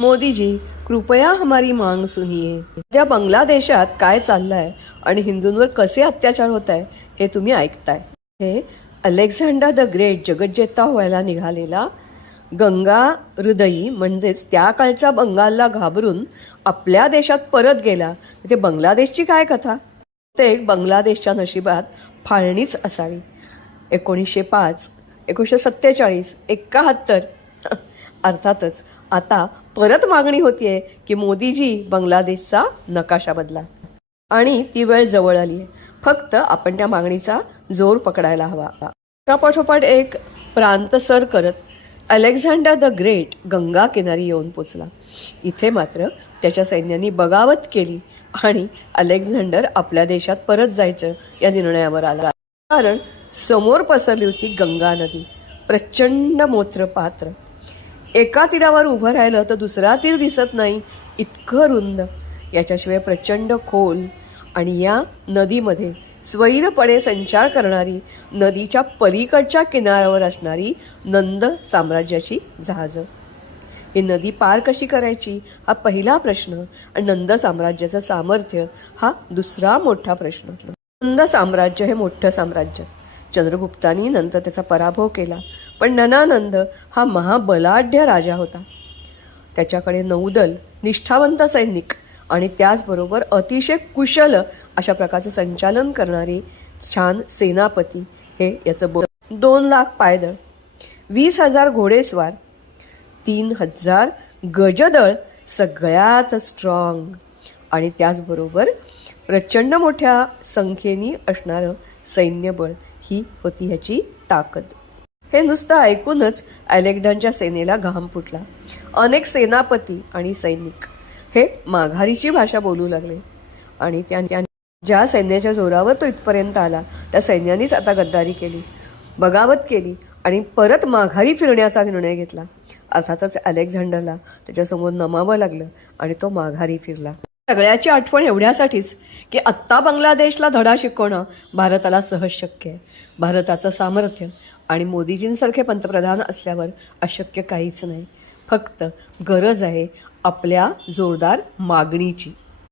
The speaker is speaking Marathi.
मोदीजी कृपया हमारी मांग सुनिये त्या बांगलादेशात काय चाललंय आणि हिंदूंवर कसे अत्याचार होत आहे हे तुम्ही ऐकताय. हे अलेक्झांडर द ग्रेट जगज्जेता व्हायला निघालेला गंगा हृदयी म्हणजेच त्या काळच्या बंगालला घाबरून आपल्या देशात परत गेला. ते बांगलादेशची काय कथा? ते बांगलादेशच्या नशिबात फाळणीच असावी. एकोणीसशे पाच एकोणीसशे सत्तेचाळीस एकाहत्तर अर्थातच आता परत मागणी होतीये की मोदीजी बांगलादेशचा नकाशा बदला. आणि ती वेळ जवळ आली आहे फक्त आपण त्या मागणीचा जोर पकडायला हवा. एकापाठोपाठ एक प्रांत सर करत अलेक्झांडर द ग्रेट गंगा किनारी येऊन पोचला. इथे मात्र त्याच्या सैन्यानी बगावत केली आणि अलेक्झांडर आपल्या देशात परत जायचं या निर्णयावर आला. कारण समोर पसरली होती गंगा नदी. प्रचंड मोत्र पात्र एका तीरावर उभं राहिलं तर दुसरा तीर दिसत नाही. इतकं रुंद. याच्याशिवाय प्रचंड खोल. आणि या नदीमध्ये स्वैरपणे संचार करणारी नदीच्या पलीकडच्या किनाऱ्यावर असणारी नंद साम्राज्याची जहाजं. ही नदी पार कशी करायची? हा पहिला प्रश्न. आणि नंद साम्राज्याचं सामर्थ्य हा दुसरा मोठा प्रश्न. नंद साम्राज्य हे मोठं साम्राज्य. चंद्रगुप्तानी नंतर त्याचा पराभव केला. पण ननानंद हा महाबलाढ्य राजा होता. त्याच्याकडे नौदल निष्ठावंत सैनिक आणि त्याचबरोबर अतिशय कुशल अशा प्रकारचं संचालन करणारे छान सेनापती हे याचं बो दोन लाख पायदळ वीस हजार घोडेस्वार तीन हजार गजदळ सगळ्यात स्ट्रॉंग आणि त्याचबरोबर प्रचंड मोठ्या संख्येने असणारं सैन्यबळ ही होती ह्याची ताकद. हे नुसतं ऐकूनच अलेक्झांडरच्या सेनेला घाम फुटला. अनेक सेनापती आणि सैनिक हे माघारीची भाषा बोलू लागले. आणि त्या त्या- ज्या सैन्याच्या जोरावर तो इथपर्यंत आला त्या सैन्यानेच आता गद्दारी केली बगावत केली आणि परत माघारी फिरण्याचा निर्णय घेतला. अर्थातच अलेक्झांडरला त्याच्यासमोर नमावं लागलं आणि तो माघारी फिरला. सगळ्याची आठवण एवढ्यासाठीच की आत्ता बांगलादेशला धडा शिकवणं भारताला सहज शक्य आहे. भारताचं सामर्थ्य आणि मोदीजींसारखे पंतप्रधान असल्यावर अशक्य काहीच नाही. फक्त गरज आहे आपल्या जोरदार मागणीची.